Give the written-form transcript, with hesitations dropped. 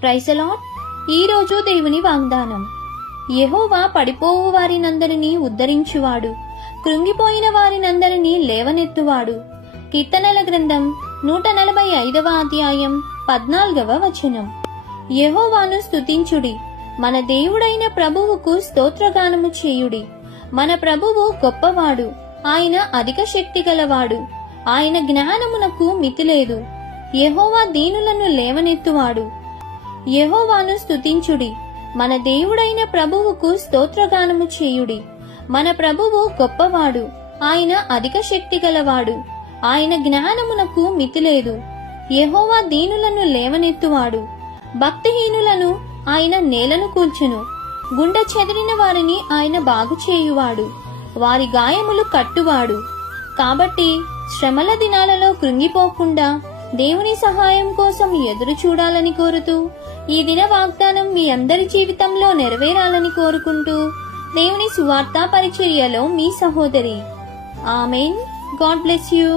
Praise the lord. ఈ రోజు దేవుని వాగ్దానం. యెహోవా పడిపోవు వారినందరినీ ఉద్ధరించువాడు, కృంగిపోయిన వారినందరినీ లేవనెత్తువాడు. కీర్తనల గ్రంథం 145వ అధ్యాయం 14వ వచనం. యెహోవాను స్తుతించుడి, మన దేవుడైన ప్రభువుకు స్తోత్రగానము చేయుడి. మన ప్రభువు గొప్పవాడు, ఆయన అధిక శక్తి గలవాడు, ఆయన జ్ఞానమునకు మితిలేదు. యెహోవా దీనులను లేవనెత్తువాడు. యెహోవాను స్తుతించుడి, మన దేవుడైన ప్రభువుకు స్తోత్రగానము చేయుడి. మన ప్రభువు గొప్పవాడు, ఆయన అధిక శక్తి గలవాడు, ఆయన జ్ఞానమునకు మితిలేదు. యెహోవా దీనులను లేవనెత్తువాడు. భక్తిహీనులను ఆయన నేలను కూల్చెను. గుండె చెదిరిన వారిని ఆయన బాగు చేయువాడు, వారి గాయములు కట్టువాడు. కాబట్టి శ్రమల దినాలలో కృంగిపోకుండా దేవుని సహాయం కోసం ఎదురు చూడాలని కోరుతూ, ఈ దిన వాగ్దానం మీ అందరి జీవితంలో నెరవేరాలని కోరుకుంటూ, దేవుని సువార్తా పరిచర్యలో మీ సహోదరి. ఆమెన్. God bless you.